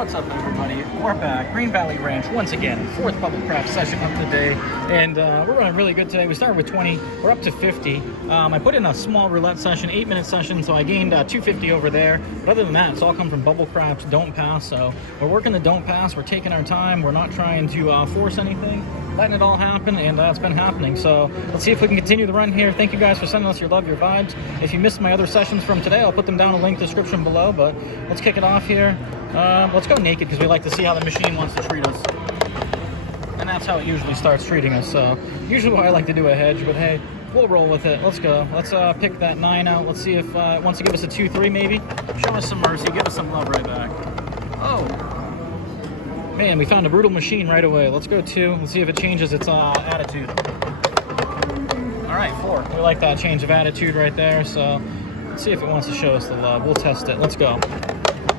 What's up, everybody? We're back, Green Valley Ranch, once again, fourth bubble craft session of the day, and we're running really good today. We started with 20, we're up to 50. I put in a small roulette session, 8-minute session, so I gained 250 over there. But other than that, it's all come from bubble crafts, don't pass, so we're working the don't pass, we're taking our time, we're not trying to force anything, letting it all happen, and it's been happening. So let's see if we can continue the run here. Thank you guys for sending us your love, your vibes. If you missed my other sessions from today, I'll put them down in the link description below, but let's kick it off here. Let's go naked because we like to see how the machine wants to treat us. And that's how it usually starts treating us. So usually I like to do a hedge, but hey, we'll roll with it. Let's go. Let's pick that 9 out. Let's see if it wants to give us a 2-3 maybe. Show us some mercy. Give us some love right back. Oh. Man, we found a brutal machine right away. Let's go 2. Let's see if it changes its attitude. All right, 4. We like that change of attitude right there. So let's see if it wants to show us the love. We'll test it. Let's go.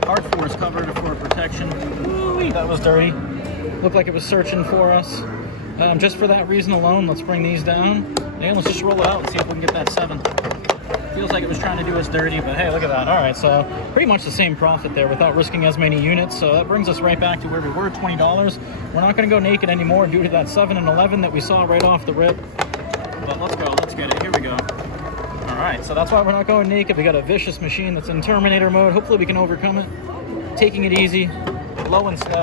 Hard 4 is covered for protection. Ooh, that was dirty. Looked like it was searching for us. Just for that reason alone, let's bring these down. And let's just roll it out and see if we can get that 7. Feels like it was trying to do us dirty, but hey, look at that. All right, so pretty much the same profit there without risking as many units. So that brings us right back to where we were, $20. We're not going to go naked anymore due to that 7 and 11 that we saw right off the rip. But let's go. Let's get it. Here we go. Alright, so that's why we're not going naked. We got a vicious machine that's in Terminator mode. Hopefully we can overcome it. Taking it easy, low and slow.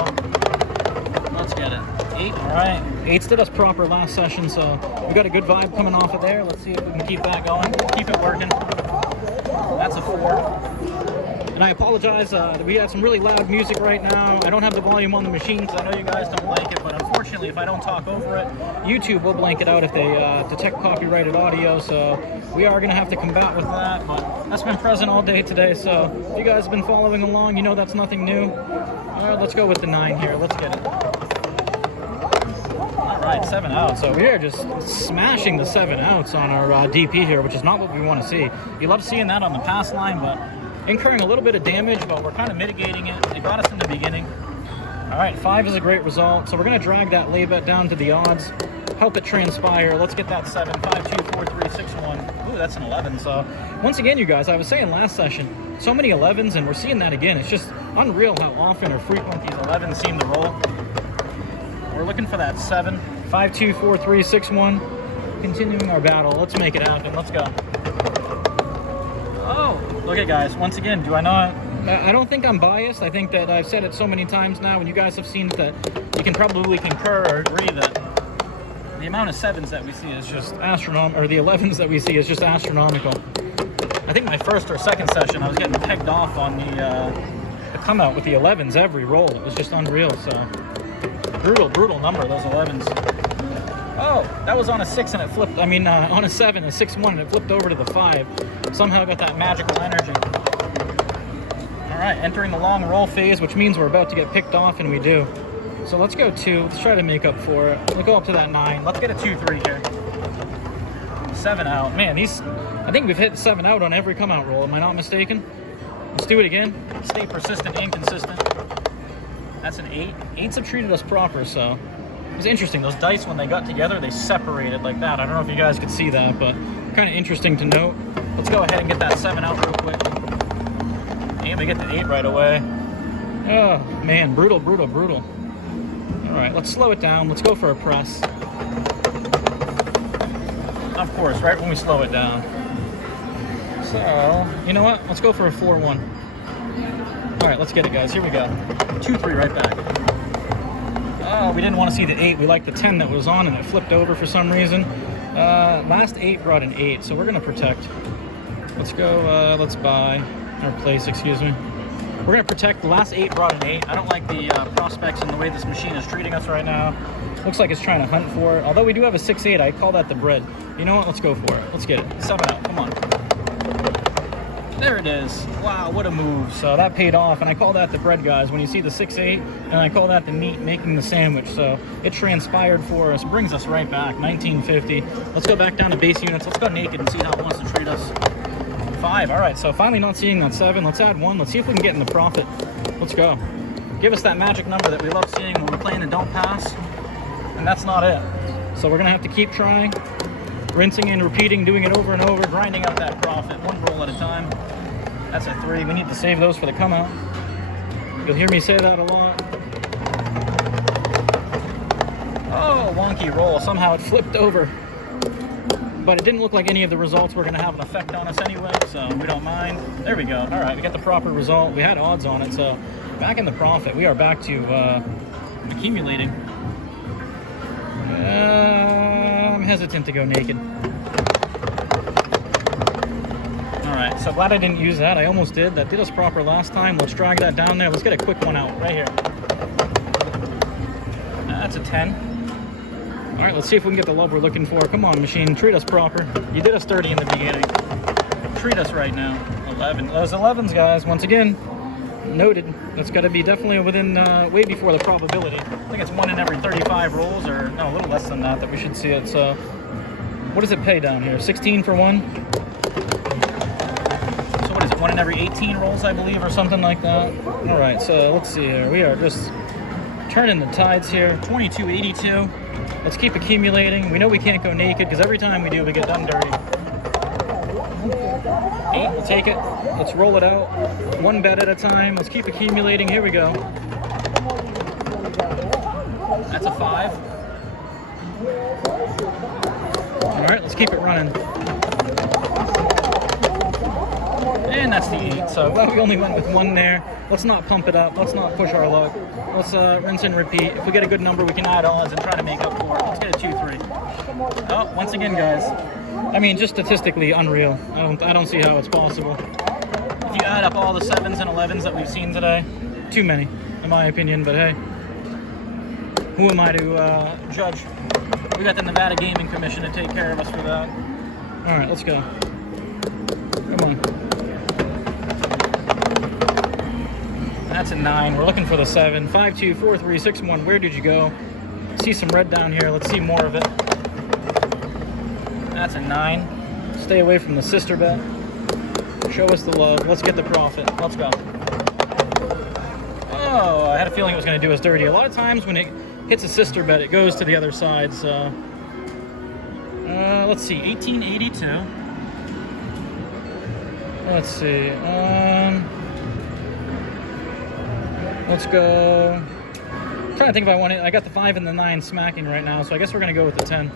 Let's get it. 8, alright. 8 did us proper last session, so we got a good vibe coming off of there. Let's see if we can keep that going. Keep it working. That's a 4. And I apologize, we have some really loud music right now. I don't have the volume on the machine because I know you guys don't like it, but unfortunately, if I don't talk over it, YouTube will blank it out if they detect copyrighted audio, so we are going to have to combat with that, but that's been present all day today, so if you guys have been following along, you know that's nothing new. Let's go with the 9 here. Let's get it. All right, 7 out. So we are just smashing the 7 outs on our DP here, which is not what we want to see. You love seeing that on the pass line, but incurring a little bit of damage, but we're kind of mitigating it. It got us in the beginning. All right, 5 is a great result. So we're going to drag that lay bet down to the odds, help it transpire. Let's get that 7. 5, 2, 4, 3, 6, 1. Ooh, that's an 11. So once again, you guys, I was saying last session, so many 11s, and we're seeing that again. It's just unreal how often or frequent these 11s seem to roll. We're looking for that 7. 5, 2, 4, 3, 6, 1. Continuing our battle. Let's make it happen. Let's go. Oh, look at guys. Once again, do I not? I don't think I'm biased. I think that I've said it so many times now, and you guys have seen it, that you can probably concur or agree that the amount of 7s that we see is just astronomical, or the 11s that we see is just astronomical. I think my first or second session, I was getting pegged off on the come out with the 11s every roll. It was just unreal. So brutal number, those 11s. Oh, that was on a 6 and it flipped. I mean, on a 7, a 6-1, and it flipped over to the 5. Somehow got that magical energy. All right, entering the long roll phase, which means we're about to get picked off, and we do. So let's go 2. Let's try to make up for it. We'll go up to that 9. Let's get a 2-3 here. 7 out. Man, I think we've hit 7 out on every come out roll. Am I not mistaken? Let's do it again. Stay persistent and consistent. That's an 8. 8s have treated us proper, so it was interesting. Those dice, when they got together, they separated like that. I don't know if you guys could see that, but kind of interesting to note. Let's go ahead and get that 7 out real quick. And we get the 8 right away. Oh, man, brutal. All right, let's slow it down. Let's go for a press. Of course, right when we slow it down. So, you know what? Let's go for a 4-1. All right, let's get it, guys. Here we go. 2-3 right back. Oh, we didn't want to see the 8. We liked the 10 that was on, and it flipped over for some reason. Last 8 brought an 8, so we're going to protect. Let's go, let's buy, or place, excuse me. We're going to protect. The last 8 brought an 8. I don't like the prospects and the way this machine is treating us right now. Looks like it's trying to hunt for it. Although we do have a 6-8, I call that the bread. You know what? Let's go for it. Let's get it. 7 out. Come on. There it is. Wow, what a move. So that paid off, and I call that the bread, guys. When you see the 6-8, and I call that the meat making the sandwich. So it transpired for us, brings us right back, 1950. Let's go back down to base units. Let's go naked and see how it wants to treat us. 5. All right, so finally not seeing that 7. Let's add 1. Let's see if we can get in the profit. Let's go. Give us that magic number that we love seeing when we're playing the don't pass, and that's not it. So we're going to have to keep trying, rinsing and repeating, doing it over and over, grinding out that profit, one roll at a time. That's a 3. We need to save those for the come out. You'll hear me say that a lot. Oh, wonky roll. Somehow it flipped over. But it didn't look like any of the results were going to have an effect on us anyway, so we don't mind. There we go. All right, we got the proper result. We had odds on it, so back in the profit. We are back to accumulating. I'm hesitant to go naked. All right, so glad I didn't use that. I almost did. That did us proper last time. Let's drag that down there. Let's get a quick one out right here. That's a 10. All right, let's see if we can get the love we're looking for. Come on, machine, treat us proper. You did us dirty in the beginning. Treat us right now. 11. Those 11s, guys. Once again, noted. That's got to be definitely within, way before the probability. I think it's 1 in every 35 rolls, or no, a little less than that we should see it. So, what does it pay down here? 16 for 1? So what is it? 1 in every 18 rolls, I believe, or something like that. All right, so let's see here. We are just turning the tides here. 22.82. Let's keep accumulating. We know we can't go naked because every time we do, we get done dirty. 8, we'll take it. Let's roll it out. 1 bet at a time. Let's keep accumulating. Here we go. That's a 5. All right, let's keep it running. And that's the 8. So glad we only went with 1 there. Let's not pump it up. Let's not push our luck. Let's rinse and repeat. If we get a good number, we can add odds and try to make up for it. Let's get a 2-3. Oh, once again, guys. I mean, just statistically unreal. I don't see how it's possible. If you add up all the 7s and 11s that we've seen today, too many, in my opinion. But hey, who am I to judge? We got the Nevada Gaming Commission to take care of us for that. All right, let's go. Come on. That's a 9. We're looking for the 7. 5, 2, 4, 3, 6, 1. Where did you go? See some red down here. Let's see more of it. That's a 9. Stay away from the sister bet. Show us the love. Let's get the profit. Let's go. Oh, I had a feeling it was going to do us dirty. A lot of times when it hits a sister bet, it goes to the other side. So, let's see. 1882. Let's see. Let's go. I'm trying to think if I want it. I got the 5 and the 9 smacking right now, so I guess we're gonna go with the 10.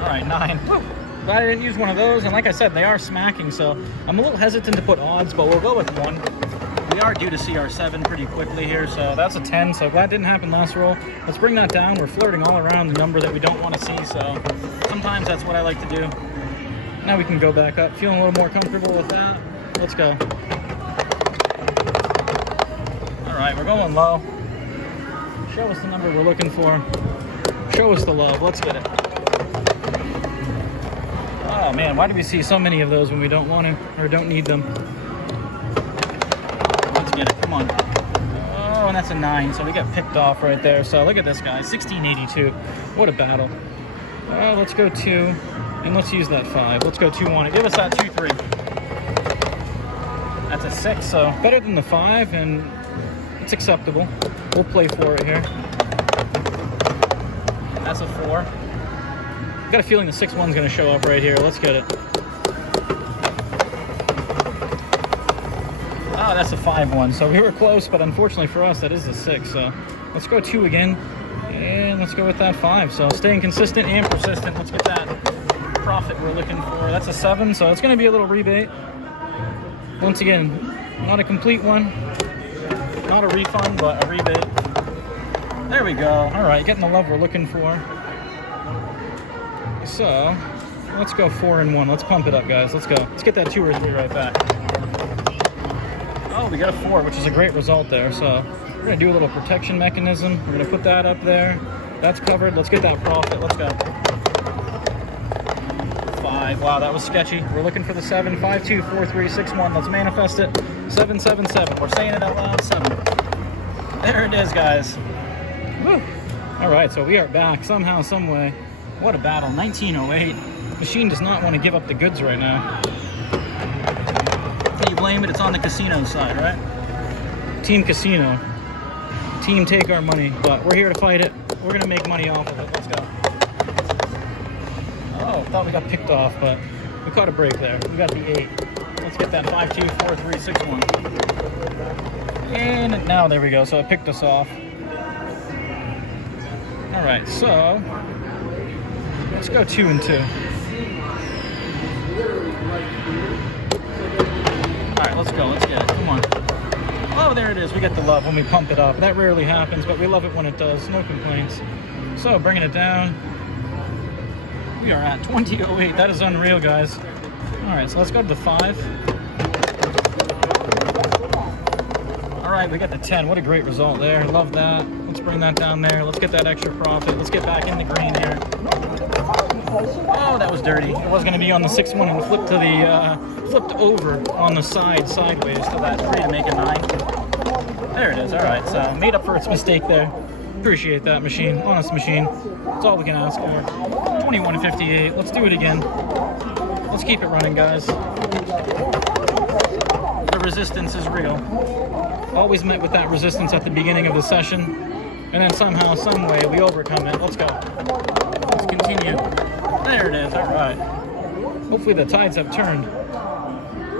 All right, 9. Woo. Glad I didn't use one of those, and like I said, they are smacking, so I'm a little hesitant to put odds, but we'll go with 1. We are due to see our 7 pretty quickly here, so that's a 10. So glad it didn't happen last roll. Let's bring that down. We're flirting all around the number that we don't want to see, so sometimes that's what I like to do. Now we can go back up. Feeling a little more comfortable with that. Let's go. All right, we're going low. Show us the number we're looking for. Show us the love. Let's get it. Oh man, why do we see so many of those when we don't want to or don't need them? Let's get it. Come on. Oh, and that's a 9, so we got picked off right there. So look at this guy, 1682. What a battle. Let's go 2, and let's use that 5. Let's go 2 on it. Give us that 2-3. That's a 6, so better than the 5, and it's acceptable. We'll play for it here. That's a 4. I've got a feeling the 6-1's going to show up right here. Let's get it. Oh, that's a 5-1. So we were close, but unfortunately for us, that is a 6. So let's go 2 again, and let's go with that 5. So staying consistent and persistent. Let's get that profit we're looking for. That's a 7, so it's going to be a little rebate. Once again, not a complete one. Not a refund, but a rebate. There we go. All right, getting the love we're looking for. So, let's go 4 and 1. Let's pump it up, guys. Let's go. Let's get that 2 or 3 right back. Oh, we got a 4, which is a great result there. So, we're going to do a little protection mechanism. We're going to put that up there. That's covered. Let's get that profit. Let's go. 5. Wow, that was sketchy. We're looking for the 7. 5, 2, 4, 3, 6, 1. Let's manifest it. 7, 7, 7. We're saying it out loud. 7. There it is, guys. Woo. All right, so we are back somehow, some way. What a battle. 1908. Machine does not want to give up the goods right now. Can you blame it? It's on the casino side, right? Team Casino. Team take our money, but we're here to fight it. We're going to make money off of it. Let's go. Oh, thought we got picked off, but we caught a break there. We got the 8. Let's get that 5, 2, 4, 3, 6, 1. And now there we go. So it picked us off. All right, so let's go 2 and 2. All right, let's go. Let's get it. Come on. Oh, there it is. We get the love when we pump it up. That rarely happens, but we love it when it does. No complaints. So bringing it down. We are at 20.08. That is unreal, guys. All right, so let's go to the 5. All right, we got the 10. What a great result there. Love that. Let's bring that down there. Let's get that extra profit. Let's get back in the green here. Oh, that was dirty. It was going to be on the 6-1 and flipped to the flipped over on the side sideways to that 3 to make a 9. There it is. All right, so made up for its mistake there. Appreciate that, machine. Honest machine. That's all we can ask for. 21.58. Let's do it again. Let's keep it running, guys. The resistance is real. Always met with that resistance at the beginning of the session, and then somehow, some way, we overcome it. Let's go. Let's continue. There it is. All right. Hopefully the tides have turned.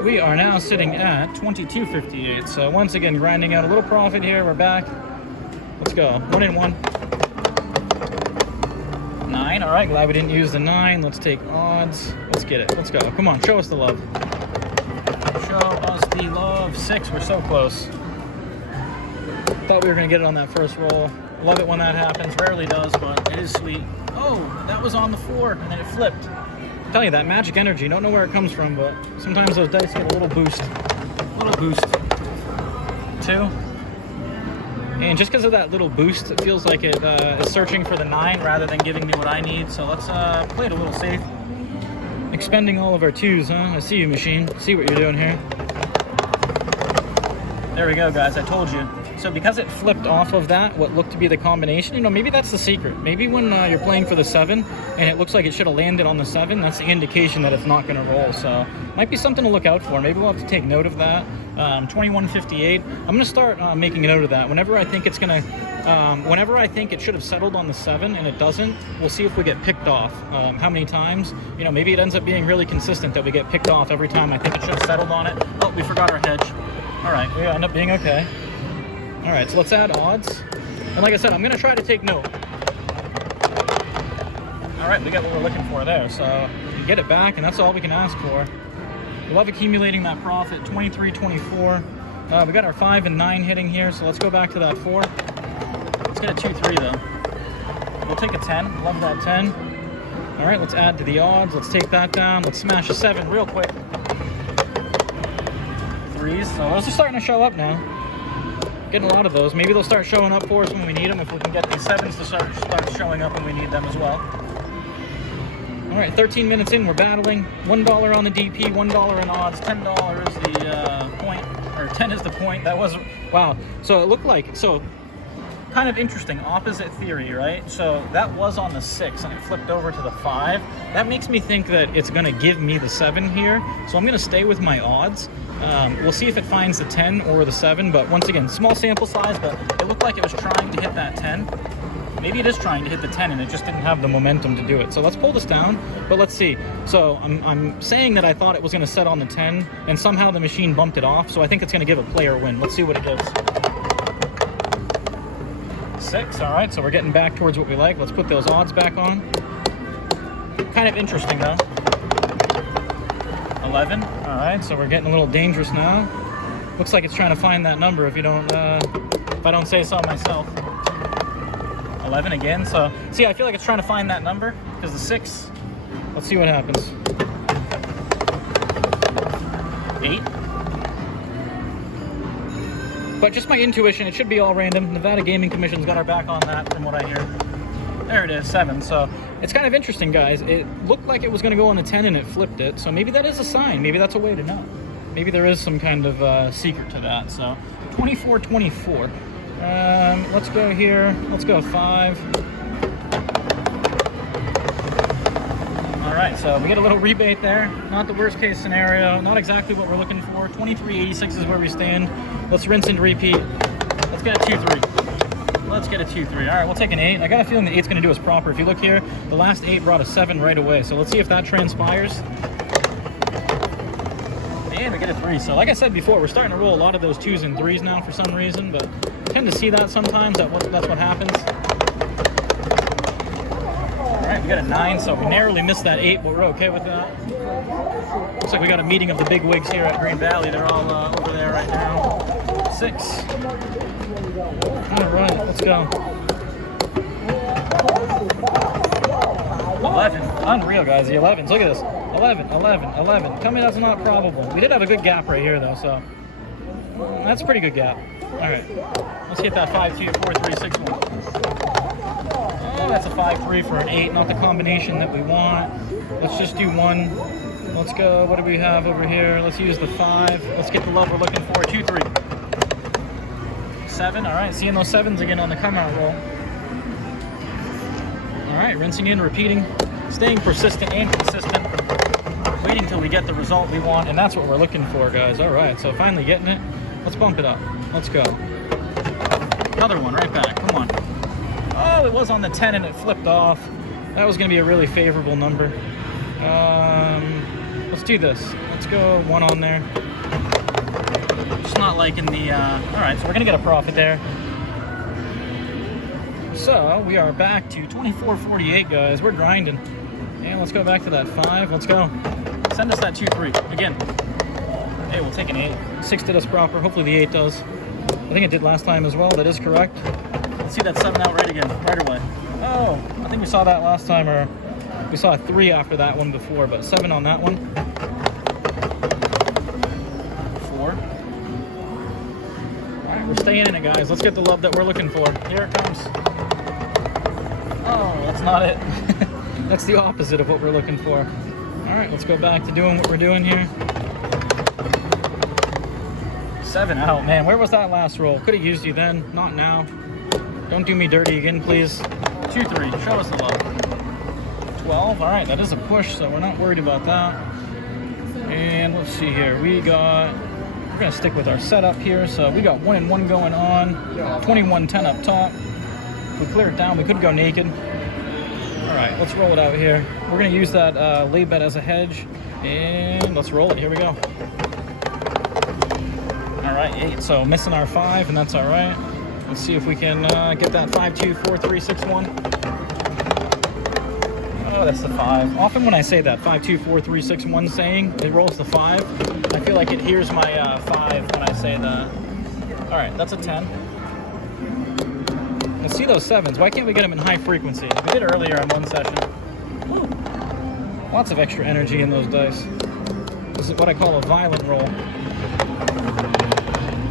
We are now sitting at 22.58. So once again, grinding out a little profit here. We're back. Let's go. 1 and 1. 9. All right. Glad we didn't use the 9. Let's take odds. Let's get it. Let's go. Come on. Show us the love. Show us the love. 6. We're so close. Thought we were going to get it on that first roll. Love it when that happens. Rarely does, but it is sweet. Oh, that was on the 4, and then it flipped. I tell you, that magic energy, don't know where it comes from, but sometimes those dice get a little boost. A little boost. 2. And just because of that little boost, it feels like it is searching for the 9 rather than giving me what I need. So let's play it a little safe. Expending all of our 2s, huh? I see you, machine. See what you're doing here. There we go, guys. I told you. So because it flipped off of that, what looked to be the combination, you know, maybe that's the secret. Maybe when you're playing for the 7 and it looks like it should have landed on the 7, that's the indication that it's not going to roll. So might be something to look out for. Maybe we'll have to take note of that. 21.58. I'm going to start making a note of that. Whenever I think it's going to, whenever I think it should have settled on the 7 and it doesn't, we'll see if we get picked off. How many times? You know, maybe it ends up being really consistent that we get picked off every time I think it should have settled on it. Oh, we forgot our hedge. All right, we end up being okay. All right, so let's add odds. And like I said, I'm going to try to take note. All right, we got what we're looking for there. So we get it back, and that's all we can ask for. We love accumulating that profit, 23.24. We got our 5 and 9 hitting here, so let's go back to that 4. Let's get a 2-3, though. We'll take a 10. Love that 10. All right, let's add to the odds. Let's take that down. Let's smash a 7 real quick. 3s. So those are starting to show up now. Getting a lot of those. Maybe they'll start showing up for us when we need them, if we can get these 7s to start showing up when we need them as well. All right, 13 minutes in, we're battling. $1 on the DP, $1 in odds, $10 is the point, or 10 is the point. That was, wow. So it looked like, so kind of interesting, opposite theory, right? So that was on the 6 and it flipped over to the 5. That makes me think that it's gonna give me the 7 here. So I'm gonna stay with my odds. We'll see if it finds the 10 or the 7, but once again, small sample size, but it looked like it was trying to hit that 10. Maybe it is trying to hit the 10 and it just didn't have the momentum to do it. So let's pull this down, but let's see. So I'm saying that I thought it was gonna set on the 10 and somehow the machine bumped it off. So I think it's gonna give a player win. Let's see what it gives. 6, all right, so we're getting back towards what we like. Let's put those odds back on. Kind of interesting though. 11, all right, so we're getting a little dangerous now. Looks like it's trying to find that number if I don't say so myself. 11 again, so see, I feel like it's trying to find that number because the 6, let's see what happens. 8. But just my intuition, it should be all random. Nevada Gaming Commission's got our back on that from what I hear. There it is, 7. So it's kind of interesting, guys. It looked like it was going to go on the 10 and it flipped it. So maybe that is a sign. Maybe that's a way to know. Maybe there is some kind of secret to that. So 24.24. Let's go here. Let's go 5. All right, so we get a little rebate there. Not the worst case scenario. Not exactly what we're looking for. 23.86 is where we stand. Let's rinse and repeat. Let's get a 2-3. Let's get a 2-3. All right, we'll take an 8. I got a feeling the 8's going to do us proper. If you look here, the last 8 brought a 7 right away. So let's see if that transpires. And we get a 3. So like I said before, we're starting to roll a lot of those 2s and 3s now for some reason, but I tend to see that sometimes. That's what happens. All right, we got a 9, so we narrowly missed that 8, but we're okay with that. Looks like we got a meeting of the big wigs here at Green Valley. They're all over there right now. 6. All right, let's go. 11. Unreal, guys. The 11s. Look at this. 11, 11, 11. Tell me that's not probable. We did have a good gap right here, though, so that's a pretty good gap. All right. Let's hit that 5, 2, 4, 3, 6, 1. Oh, that's a 5, 3 for an 8. Not the combination that we want. Let's just do 1. Let's go. What do we have over here? Let's use the 5. Let's get the love we're looking for. 2, 3. 7. All right. Seeing those 7s again on the come out roll. All right. Rinsing in, repeating, staying persistent and consistent. Waiting till we get the result we want, and that's what we're looking for, guys. All right, so finally getting it. Let's bump it up. Let's go. Another one right back. Come on. Oh, it was on the 10 and it flipped off. That was going to be a really favorable number. Let's do this. Let's go 1 on there. Just not liking the... all right, so we're going to get a profit there. So we are back to 24.48, guys. We're grinding. And let's go back to that 5. Let's go. Send us that 2, 3. Again. Hey, we'll take an 8. 6 did us proper. Hopefully the 8 does. I think it did last time as well. That is correct. Let's see that 7 out right again. Right away. Oh, I think we saw that last time, or we saw a 3 after that one before, but 7 on that one. 4. All right, we're staying in it, guys. Let's get the love that we're looking for. Here it comes. Oh, that's not it. That's the opposite of what we're looking for. All right, let's go back to doing what we're doing here. 7 out, man. Where was that last roll? Could have used you then. Not now. Don't do me dirty again, please. 2, 3. Show us the love. 12. All right, that is a push, so we're not worried about that. And let's see here. We're going to stick with our setup here. So we got 1 and 1 going on. 21.10 up top. If we clear it down, we could go naked. All right, let's roll it out here. We're going to use that lay bet as a hedge, and let's roll it. Here we go. All right, 8. So missing our 5, and that's all right. Let's see if we can get that 5, 2, 4, 3, 6, 1. Oh, that's the 5. Often when I say that 5, 2, 4, 3, 6, 1 saying, it rolls the 5. I feel like it hears my 5 when I say that. All right, that's a 10. See those 7s. Why can't we get them in high frequency? We did earlier in one session. Woo. Lots of extra energy in those dice. This is what I call a violent roll.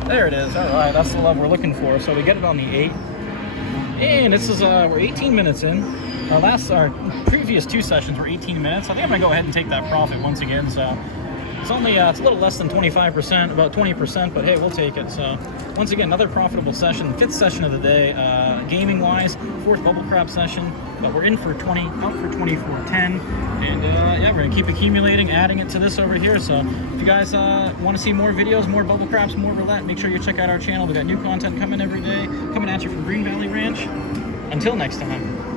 There it is. All right, that's the love we're looking for. So we get it on the 8. And this is we're 18 minutes in. Our previous 2 sessions were 18 minutes. I think I'm gonna go ahead and take that profit once again. So it's only it's a little less than 25%, about 20%, but hey, we'll take it. So once again, another profitable session, 5th session of the day, gaming wise, 4th bubble crab session, but we're in for 20, out for 24.10, and yeah, we're gonna keep accumulating, adding it to this over here. So if you guys want to see more videos, more bubble crabs, more roulette, make sure you check out our channel. We got new content coming every day, coming at you from Green Valley Ranch. Until next time.